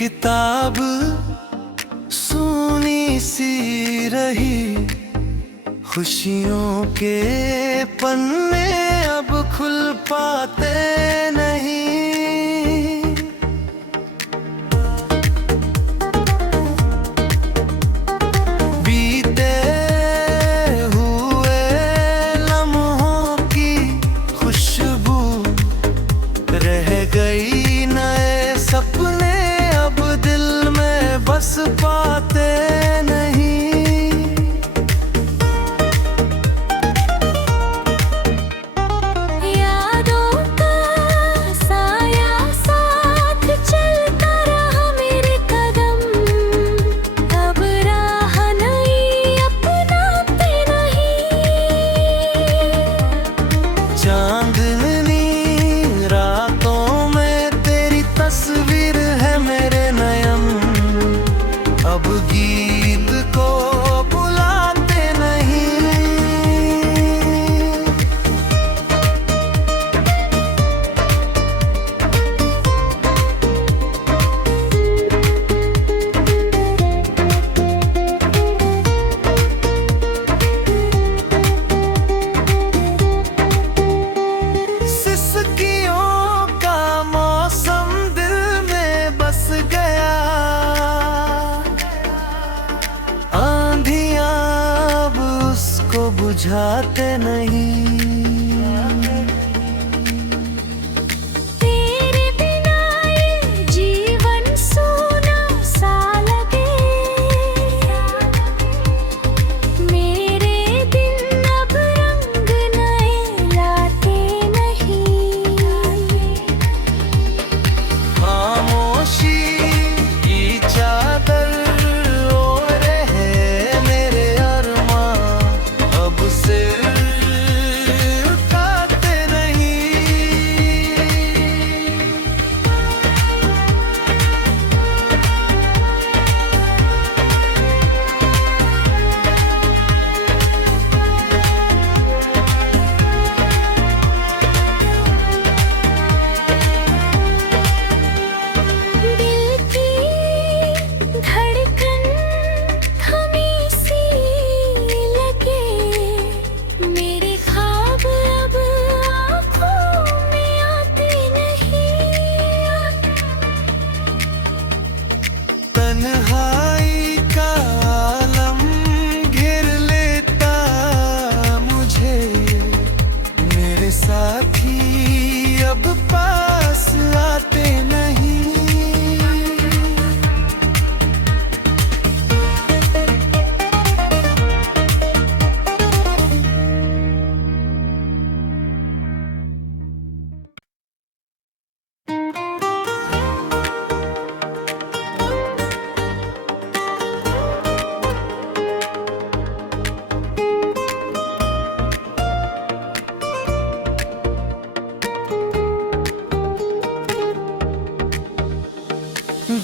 किताब सूनी सी रही, खुशियों के पन्ने अब खुल पाते नहीं। बीते हुए लम्हों की खुशबू रह गई, नए सपने अब दिल में बस पाते नहीं। चांदनी रातों में तेरी तस्वीर है मेरे नयन, अब गीत को बुलाते नहीं। बुझाते नहीं। तेरे बिना ये जीवन सूना सा लगे, मेरे दिन अब रंग नए लाते नहीं। खामोशी की चादर ओढ़े है मेरे अरमां, अब से उठाते नहीं। दिल की धड़कन थमी सी लगे, मेरे ख्वाब अब आँखों में आते नहीं। तन्हाई का आलम घेर लेता मुझे, मेरे साथी अब पास आते नहीं।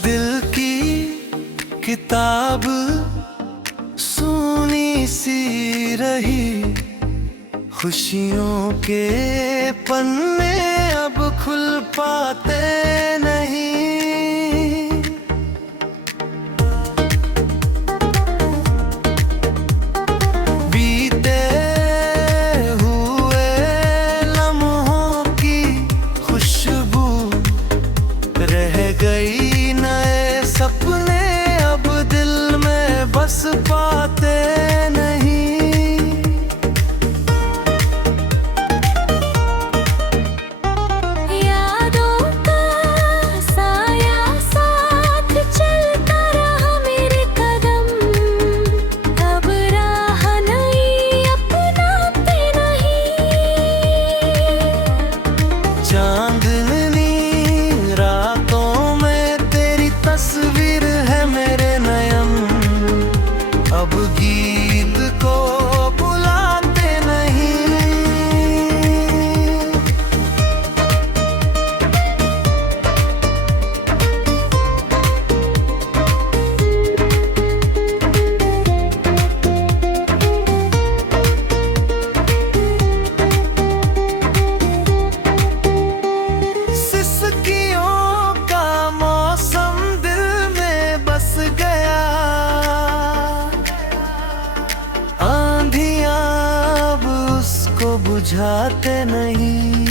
दिल की किताब सूनी सी रही, खुशियों के पन्ने अब खुल पाते नहीं। बीते हुए लम्हों की खुशबू रह गई, नए सपने अब दिल में बस पाते नहीं। यादों का नहीं।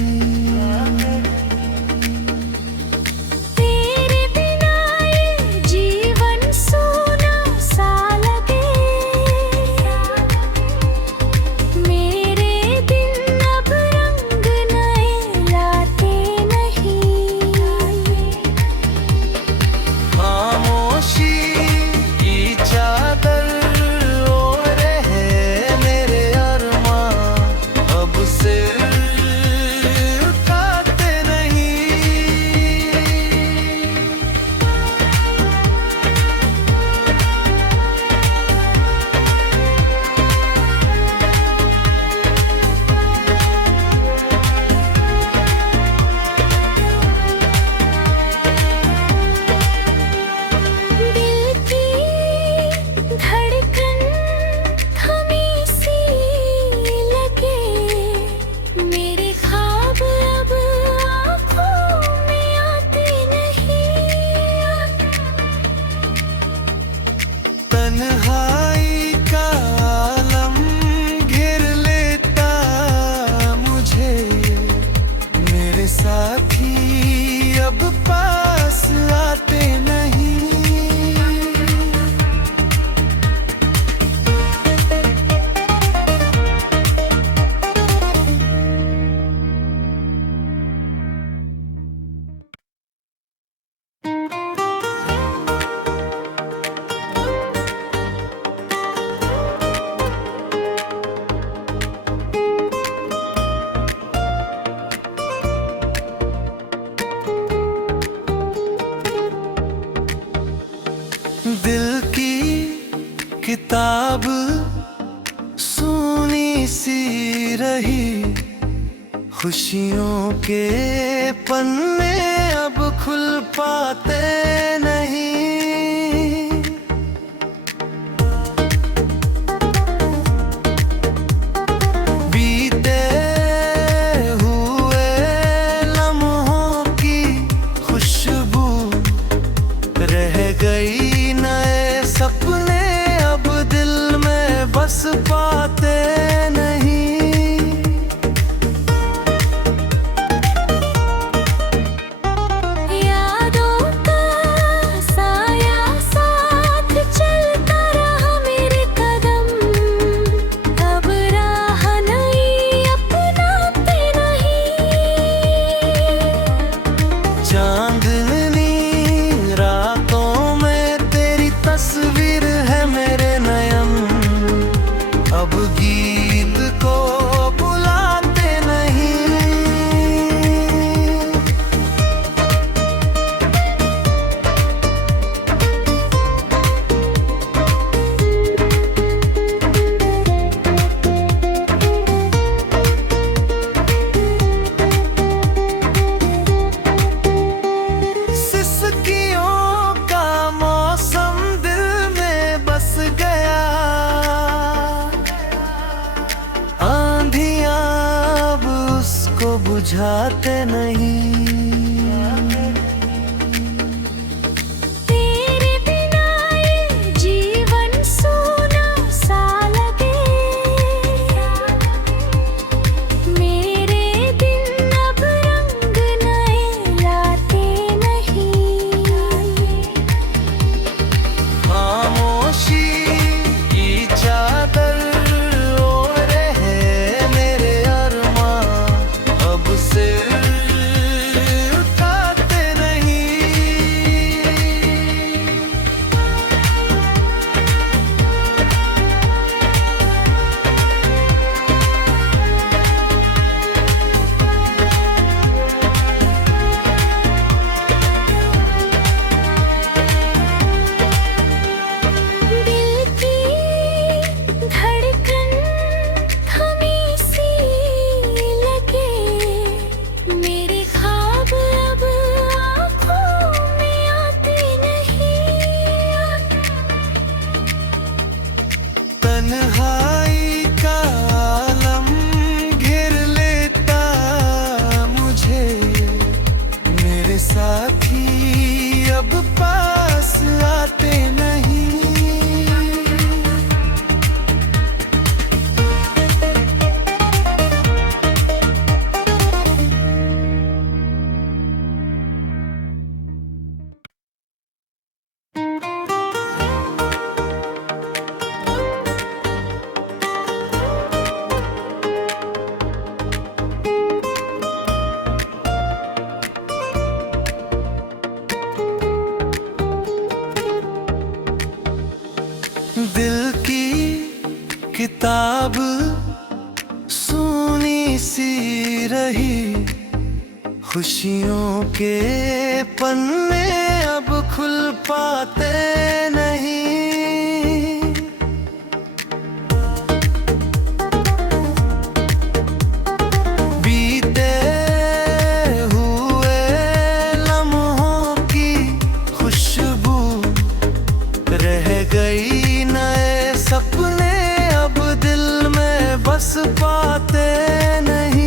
तेरे बिना ये जीवन सूना सा लगे, मेरे दिन अब रंग नए लाते नहीं। खामोशी की चादर ओढ़े है मेरे अरमां, अब से उठाते नहीं। दिल की धड़कन थमी सी लगे, मेरे ख्वाब अब आँखों में आते नहीं। तन्हाई का आलम घेर लेता मुझे, मेरे साथी अब पास आते नहीं। दिल की किताब सुनी सी रही, खुशियों के पन्ने अब खुल पाते नहीं। बीते हुए लम्हों की खुशबू रह गई, नए सपने अब दिल में बस पाते नहीं। यादों का साया साथ चलता रहा मेरे कदम, अब राह नहीं अपनाते नहीं। चांदनी रातों में तेरी तस्वीर है मेरे नयन, अब गीत को बुलाते नहीं। सिसकियों का मौसम दिल में बस गया, आंधियां अब उसको बुझाते नहीं। तेरे बिना ये जीवन सूना सा लगे, मेरे दिन अब रंग नए लाते नहीं। खामोशी की चादर ओढ़े है मेरे अरमां, अब से खुशियों के पन्ने अब खुल पाते नहीं। बीते हुए लम्हों की खुशबू रह गई, नए सपने अब दिल में बस पाते नहीं।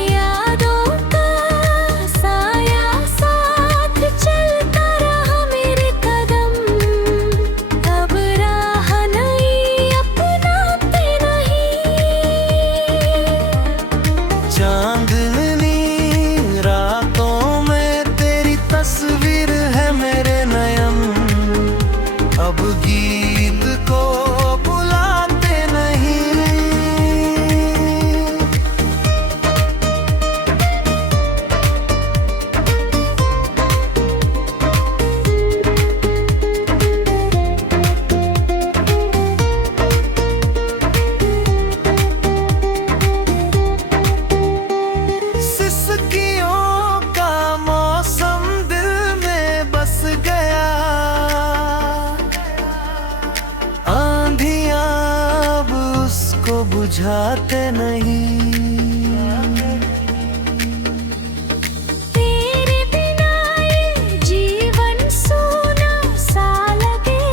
यादों का साया साथ चलता रहा मेरे कदम, अब राह नहीं अपनाते नहीं। चांदनी रातों में तेरी तस्वीर है मेरे नयन, अब गीत को बुलाते नहीं। सिसकियों का मौसम दिल में बस गया, आंधियां अब उसको बुझाते नहीं। तेरे बिना ये जीवन सूना सा लगे,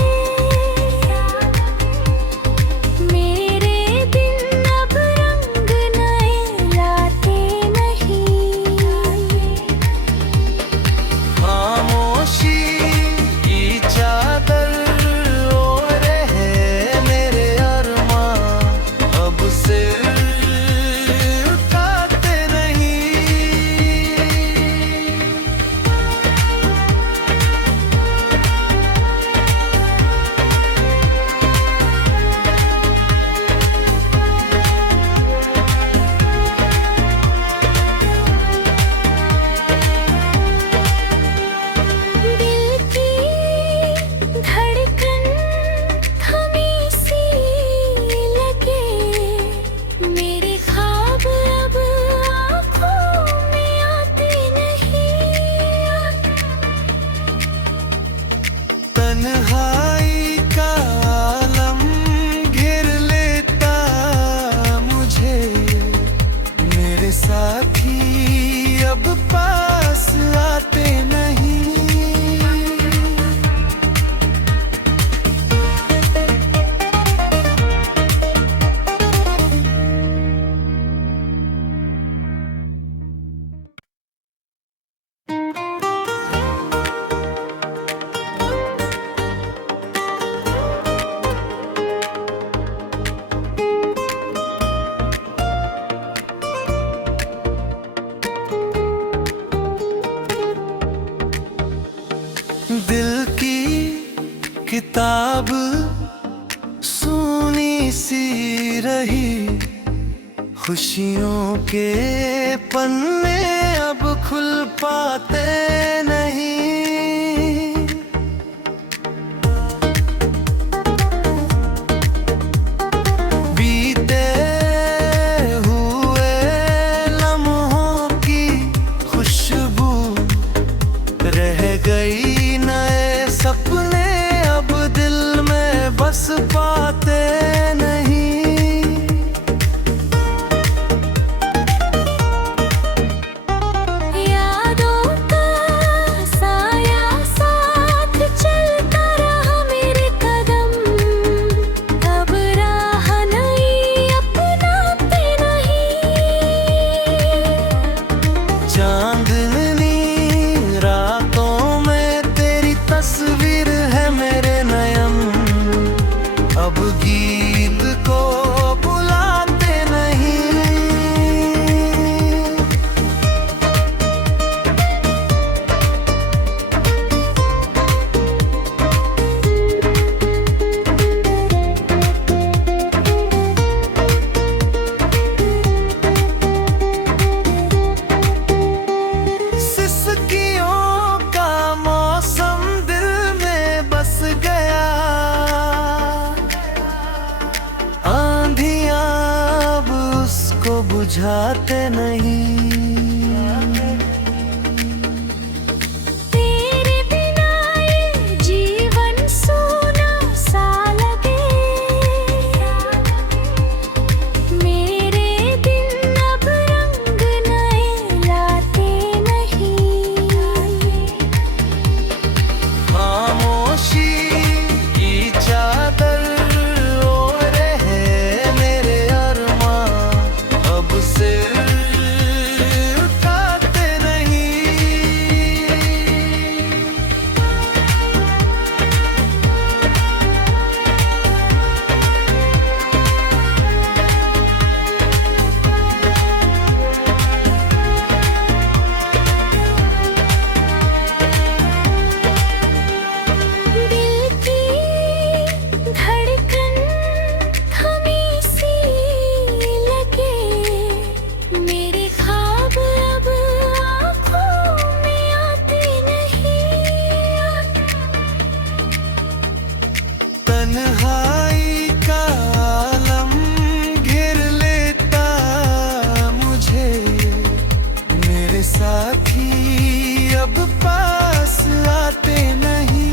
मेरे दिन अब रंग नए लाते नहीं। खामोशी की चादर ओढ़े है मेरे अरमां, अब से उठाते नहीं। दिल की धड़कन थमी सी लगे, मेरे ख्वाब अब आँखों में आते नहीं। तन्हाई का आलम घेर लेता मुझे, मेरे साथी अब पास आते नहीं। दिल की किताब सूनी सी रही, खुशियों के पन्ने अब खुल पाते नहीं। बीते हुए लम्हों की खुशबू रह गई, नए सपने अब दिल में बस पाते नहीं। यादों का साया बुझाते नहीं। तेरे बिना ये जीवन सूना सा लगे, मेरे दिन अब रंग नए लाते नहीं। खामोशी की चादर ओढ़े है मेरे अरमां, अब से उठाते नहीं। दिल की धड़कन थमी सी लगे, मेरे ख्वाब अब आँखों में आते नहीं। तन्हाई का आलम घेर लेता मुझे, मेरे साथी अब पास आते नहीं।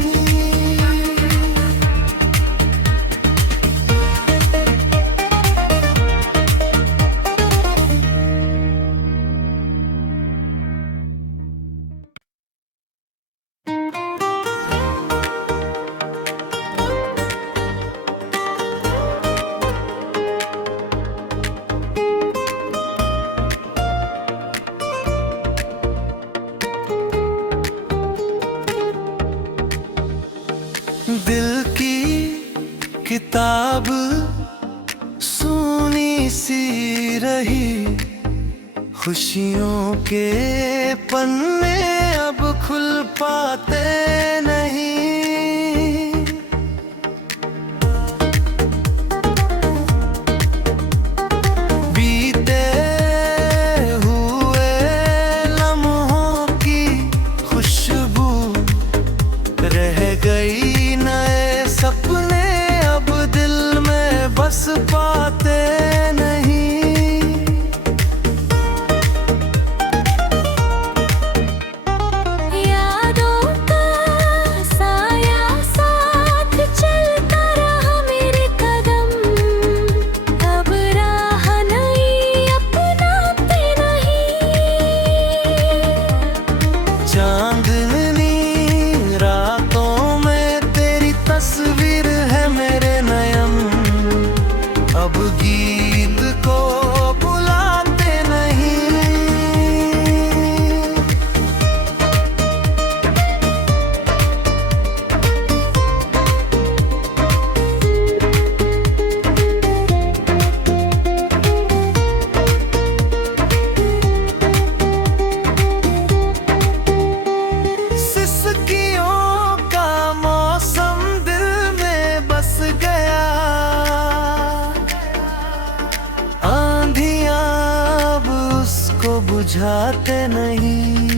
दिल की किताब सूनी सी रही, खुशियों के पन्ने अब खुल पाते नहीं। बीते हुए लम्हों की खुशबू रह गई, नए सपने अब दिल में बस पाते नहीं। यादों का साया साथ चलता रहा मेरे कदम, अब राह नहीं अपनाते नहीं। चांदनी रातों में तेरी तस्वीर है मेरे नयन, अब गीत को बुलाते नहीं। सिसकियों का मौसम दिल में बस गया, आंधियां अब उसको बुझाते नहीं।